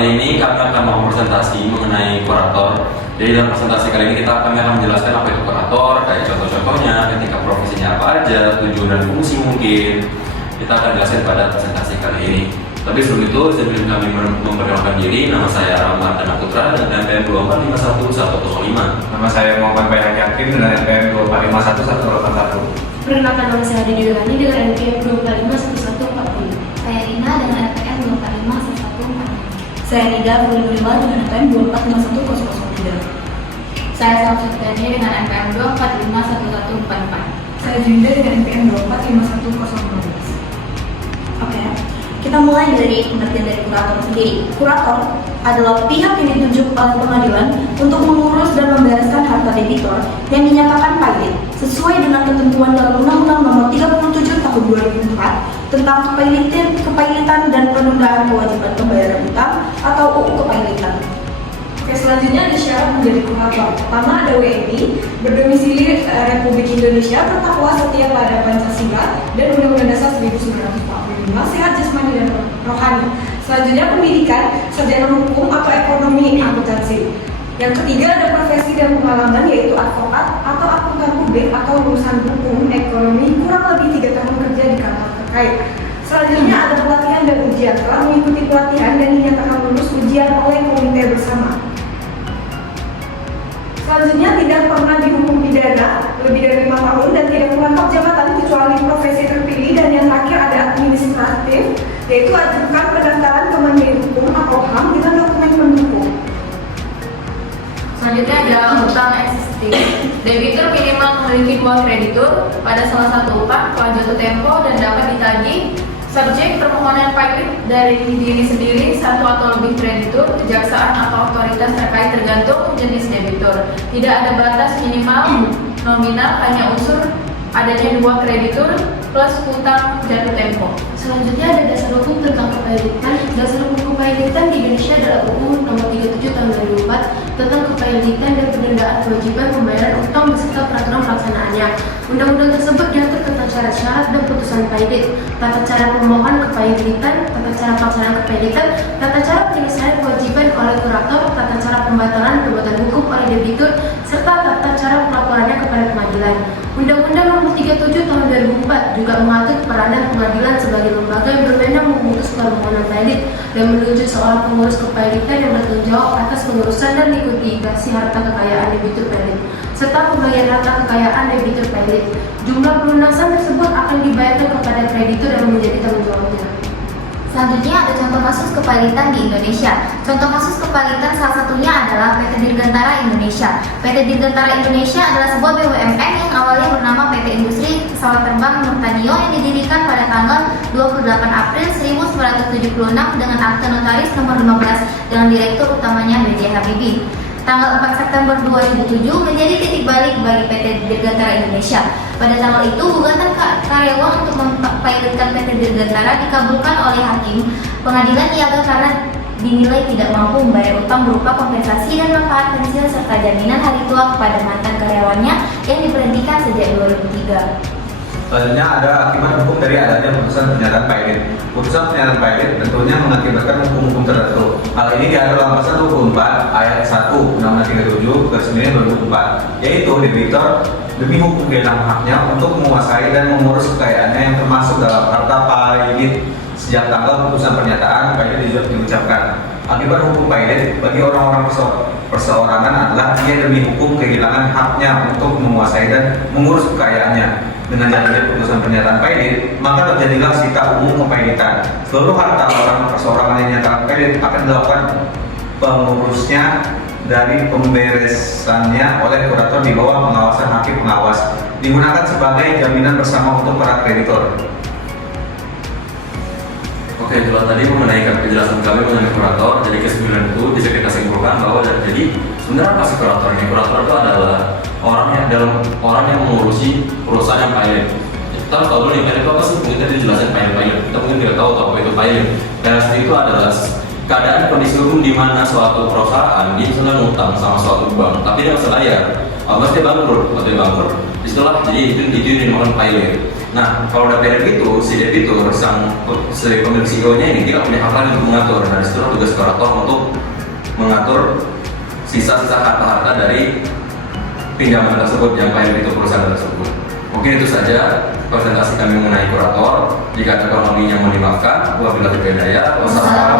kali ini kami akan mempresentasi mengenai kurator. Jadi dalam presentasi kali ini kami akan menjelaskan apa itu kurator, kayak contoh-contohnya, ketika profesinya apa aja, tujuan dan fungsi mungkin. Kita akan jelaskan pada presentasi kali ini. Tapi sebelum itu, sebelum kami memperkenalkan diri, nama saya Rahmat Dana Putra dengan NPM 2451105. Nama saya Muhammad Bayhaq Yakin dengan NPM 2451181. Perkenalkan, nama saya Adi Dirgani dengan NPM 2451140. Saya Rina dengan NPM 2451145. Saya Nida Bulimulima dengan NPM 2451003. Saya Samsudani dengan NPM 2451144. Saya Junida dengan NPM 2451015. Oke, kita mulai dari pengertian dari kurator sendiri. Kurator adalah pihak yang ditunjuk oleh pengadilan untuk mengurus dan membereskan harta debitor yang dinyatakan pailit sesuai dengan ketentuan dalam Undang-Undang Nomor 37 Tahun 2004 tentang kepailitan dan penundaan kewajiban pembayaran utang atau UU Kepailitan. Oke, selanjutnya ada syarat menjadi kurator. Pertama ada WNI, berdomisili Republik Indonesia, bertakwa setia pada Pancasila dan Undang-Undang Dasar 1945, sehat jasmani dan rohani. Selanjutnya pendidikan, sarjana hukum atau ekonomi akuntansi. Yang ketiga ada profesi dan pengalaman, yaitu advokat atau akuntan publik atau lulusan hukum ekonomi kurang lebih 3 tahun kerja di kantor terkait. Selanjutnya ada pelatihan dan ujian, telah mengikuti pelatihan dan dinyatakan lulus ujian oleh komite bersama. Selanjutnya tidak pernah dihukum pidana lebih dari 5 tahun dan tidak merangkap jabatan kecuali profesi terpilih. Dan yang terakhir ada administratif, yaitu ajukan pendaftaran ke Menteri Hukum atau HAM dengan dokumen pendukung. Selanjutnya adalah utang existing. Debitur minimal memiliki 2 kreditur pada salah satu utang telah jatuh tempo dan dapat ditagih. Subjek permohonan pailit dari diri sendiri, satu atau lebih kreditur, kejaksaan atau otoritas terkait tergantung jenis debitur. Tidak ada batas minimal nominal, hanya unsur adanya 2 kreditur plus utang jatuh tempo. Selanjutnya ada dasar hukum tentang kepailitan. Dasar hukum kepailitan di Indonesia adalah UU Nomor 37 Tahun 2004 tentang kepailitan dan penundaan kewajiban pembayaran utang beserta peraturan pelaksanaannya. Undang-undang tersebut diatur tentang syarat-syarat dan putusan pailit, tata cara pemohon kepailitan, tata cara pelaksanaan kepailitan, tata cara penyelesaian kewajiban oleh kurator, tata cara pembatalan perbuatan hukum oleh debitur, serta tata cara pelaporannya kepada pengadilan. Undang-Undang Nomor 37 Tahun 2004 juga mengatur peranan pengadilan sebagai lembaga yang berwenang memutus permohonan pailit dan menunjuk seorang pengurus kepailitan yang bertanggung jawab atas pengurusan dan likuidasi harta kekayaan debitur pailit serta pembayaran harta kekayaan debitur pailit. Jumlah pelunasan tersebut akan dibayarkan kepada kreditur yang menjadi tanggung jawabnya. Selanjutnya ada contoh kasus kepailitan di Indonesia. Contoh kasus kepailitan salah satunya adalah PT Dirgantara Indonesia. PT Dirgantara Indonesia adalah sebuah BUMN yang awalnya bernama PT Industri Pesawat Terbang Nurtanio yang didirikan pada tanggal 28 April 1976 dengan akte notaris nomor 15 dengan direktur utamanya B.J. Habibie. Tanggal 4 September 2007 menjadi titik balik bagi PT Dirgantara Indonesia. Pada tanggal itu, gugatan karyawan untuk mempailitkan PT Dirgantara dikabulkan oleh Hakim Pengadilan Niaga karena dinilai tidak mampu membayar utang berupa kompensasi dan manfaat pensiun serta jaminan hari tua kepada mantan karyawannya yang diberhentikan sejak 2003. Selanjutnya ada akibat hukum dari adanya putusan pernyataan pailit. Putusan pernyataan pailit tentunya mengakibatkan hukum-hukum tertentu. Hal ini diatur dalam pasal 24 ayat 1 Undang-Undang 37/2004, yaitu debitor demi hukum kehilangan haknya untuk menguasai dan mengurus kekayaannya yang termasuk dalam harta pailit sejak tanggal putusan pernyataan pailit diucapkan. Akibat hukum pailit bagi orang-orang perseorangan adalah dia demi hukum kehilangan haknya untuk menguasai dan mengurus kekayaannya. Dengan jatuhnya putusan pernyataan pailit, maka terjadilah sikap umum kepailitan. Seluruh harta orang perseorangan yang dinyatakan pailit akan dilakukan pengurusnya dari pemberesannya oleh kurator di bawah pengawasan hakim pengawas, digunakan sebagai jaminan bersama untuk para kreditor. Oke, itulah tadi mengenai penjelasan kami mengenai kurator. Jadi kesimpulan itu bisa kita simpulkan bahwa jadi sebenarnya apa sih kurator ini? Kurator itu adalah orang yang mengurusi perusahaan yang pailit. Kita harus tahu dulu nih, itu apa sih? Mungkin tadi dijelasin pailit. Kita mungkin tidak tahu apa itu pailit. Pailit itu adalah keadaan kondisi hukum di mana suatu perusahaan dia misalnya ngutang sama suatu bank, tapi dia masih bayar, pasti dia bangkrut, atau dia bangkrut. Disitulah jadi itu dinamakan pailir. Nah, kalau udah pailir itu, si debitur sang si pemilik CEO-nya ini dia punya hak lain untuk mengatur. Nah, disitulah tugas kurator untuk mengatur sisa-sisa harta-harta dari pinjaman tersebut yang pailir itu perusahaan tersebut. Mungkin itu saja presentasi kami mengenai kurator. Jika ada kurang lebihnya mohon dimaafkan. Wabillahi taufiq wal hidayah. Wassalamualaikum